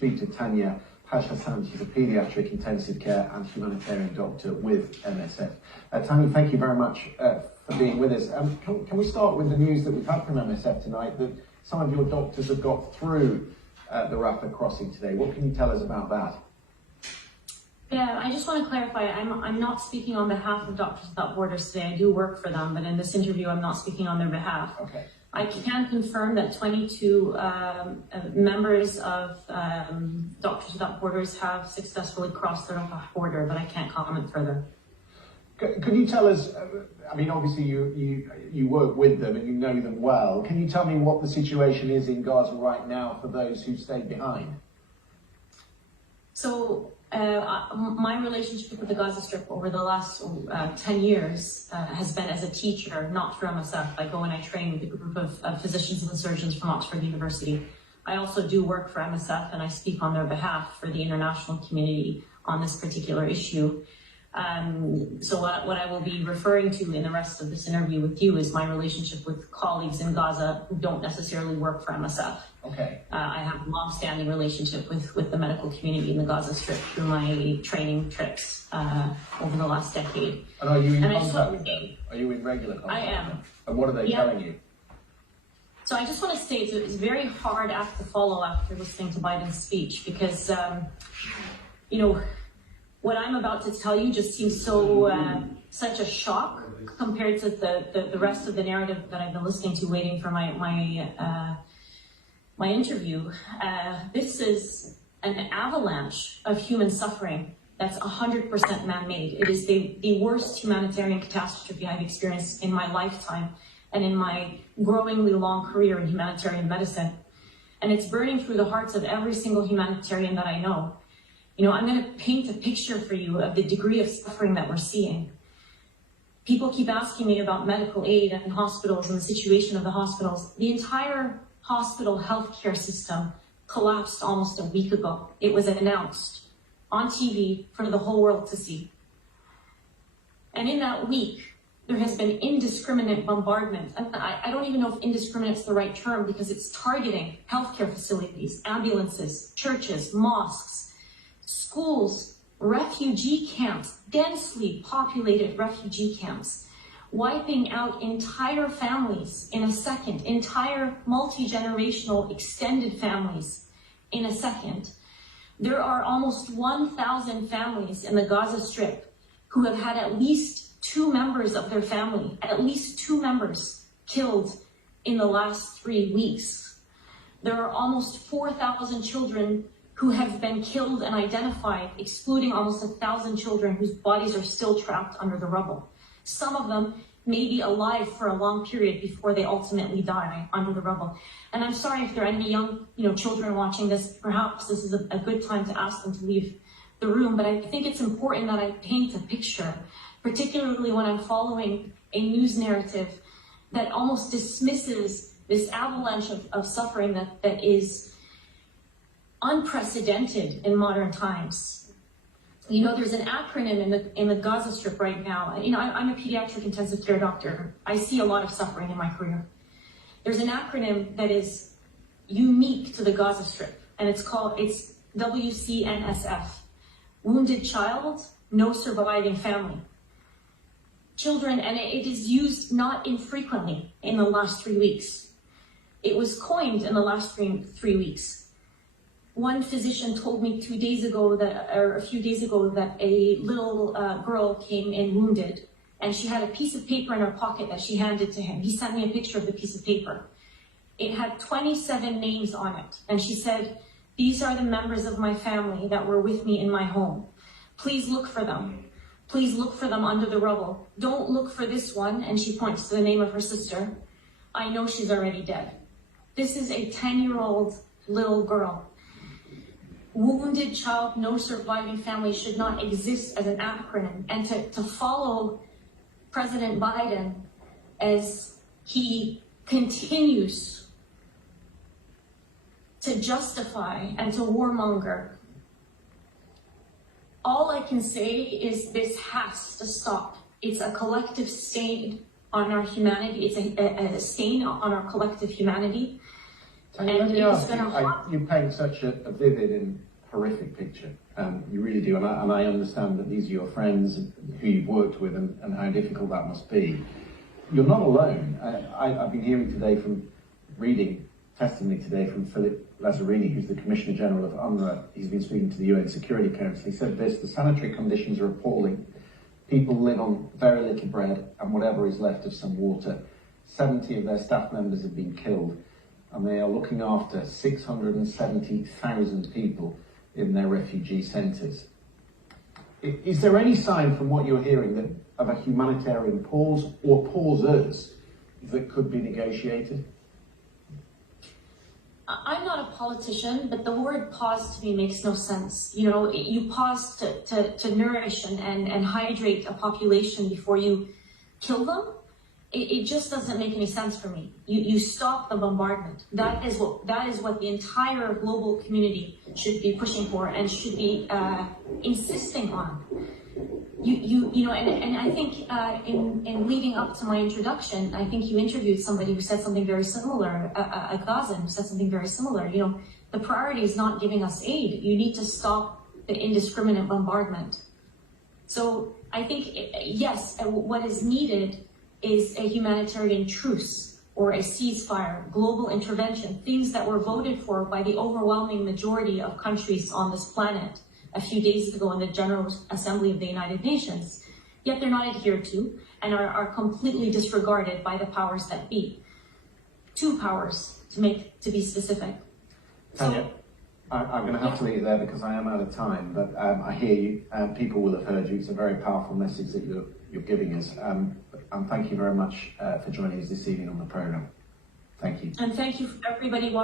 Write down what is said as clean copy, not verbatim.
speak to Taj Hassan. She's a paediatric intensive care and humanitarian doctor with MSF. Tanya, thank you very much for being with us. Can we start with the news that we've had from MSF tonight, that some of your doctors have got through the Rafah crossing today? What can you tell us about that? Yeah, I just want to clarify, I'm not speaking on behalf of Doctors Without Borders today. I do work for them, but in this interview, I'm not speaking on their behalf. Okay. I can confirm that 22 members of Doctors Without Borders have successfully crossed the Rafah border, but I can't comment further. Can you tell us, I mean, obviously you work with them and you know them well. Can you tell me what the situation is in Gaza right now for those who stayed behind? So my relationship with the Gaza Strip over the last 10 years has been as a teacher, not through MSF. I go and I train with a group of physicians and surgeons from Oxford University. I also do work for MSF and I speak on their behalf for the international community on this particular issue. So what I will be referring to in the rest of this interview with you is my relationship with colleagues in Gaza who don't necessarily work for MSF. Okay. I have a long-standing relationship with the medical community in the Gaza Strip through my training trips over the last decade. And are you in contact with them? Are you in regular contact? I am. With them? And what are they telling you? So I just want to say it's a very hard act to follow after listening to Biden's speech because, you know, what I'm about to tell you just seems so such a shock compared to the rest of the narrative that I've been listening to, waiting for my interview. This is an avalanche of human suffering that's 100% man-made. It is the worst humanitarian catastrophe I've experienced in my lifetime and in my growingly long career in humanitarian medicine. And it's burning through the hearts of every single humanitarian that I know. You know, I'm going to paint a picture for you of the degree of suffering that we're seeing. People keep asking me about medical aid and hospitals and the situation of the hospitals. The entire hospital healthcare system collapsed almost a week ago. It was announced on TV for the whole world to see. And in that week, there has been indiscriminate bombardment. And I don't even know if indiscriminate is the right term because it's targeting healthcare facilities, ambulances, churches, mosques, schools, refugee camps, densely populated refugee camps, wiping out entire families in a second, entire multi-generational extended families in a second. There are almost 1,000 families in the Gaza Strip who have had at least 2 members of their family, at least 2 members killed in the last 3 weeks. There are almost 4,000 children who have been killed and identified, excluding almost 1,000 children whose bodies are still trapped under the rubble. Some of them may be alive for a long period before they ultimately die under the rubble. And I'm sorry if there are any young, children watching this. Perhaps this is a good time to ask them to leave the room. But I think it's important that I paint a picture, particularly when I'm following a news narrative that almost dismisses this avalanche of suffering that is unprecedented in modern times. There's an acronym in the Gaza Strip right now. I'm a pediatric intensive care doctor. I see a lot of suffering in my career. There's an acronym that is unique to the Gaza Strip, and it's WCNSF. Wounded child, no surviving family. Children, and it is used not infrequently in the last 3 weeks. It was coined in the last three weeks. One physician told me a few days ago that a little girl came in wounded, and she had a piece of paper in her pocket that she handed to him. He sent me a picture of the piece of paper. It had 27 names on it, and she said, "These are the members of my family that were with me in my home. Please look for them. Please look for them under the rubble. Don't look for this one," and she points to the name of her sister. "I know she's already dead." This is a 10-year-old little girl. Wounded child, no surviving family should not exist as an acronym. And to follow President Biden as he continues to justify and to warmonger, all I can say is this has to stop. It's a collective stain on our humanity. It's a stain on our collective humanity. Tanya, let me ask you, you paint such a vivid and horrific picture. You really do, and I understand that these are your friends who you've worked with and how difficult that must be. You're not alone. I've been hearing today reading testimony today from Philip Lazzarini, who's the Commissioner General of UNRWA. He's been speaking to the UN Security Council. He said this: the sanitary conditions are appalling. People live on very little bread and whatever is left of some water. 70 of their staff members have been killed, and they are looking after 670,000 people in their refugee centres. Is there any sign from what you're hearing of a humanitarian pause or pauses that could be negotiated? I'm not a politician, but the word pause to me makes no sense. You know, you pause to nourish and hydrate a population before you kill them. It just doesn't make any sense for me. You stop the bombardment. That is what the entire global community should be pushing for and should be insisting on. You know, and I think in leading up to my introduction, I think you interviewed somebody who said something very similar, a Gazan who said something very similar. You know, the priority is not giving us aid. You need to stop the indiscriminate bombardment. So I think, yes, what is needed is a humanitarian truce or a ceasefire, global intervention, things that were voted for by the overwhelming majority of countries on this planet a few days ago in the General Assembly of the United Nations, yet they're not adhered to and are completely disregarded by the powers that be. Two powers, to be specific. Tanya, I'm going to have to leave there because I am out of time, but I hear you, people will have heard you. It's a very powerful message that you're giving us. And thank you very much for joining us this evening on the programme. Thank you. And thank you for everybody watching.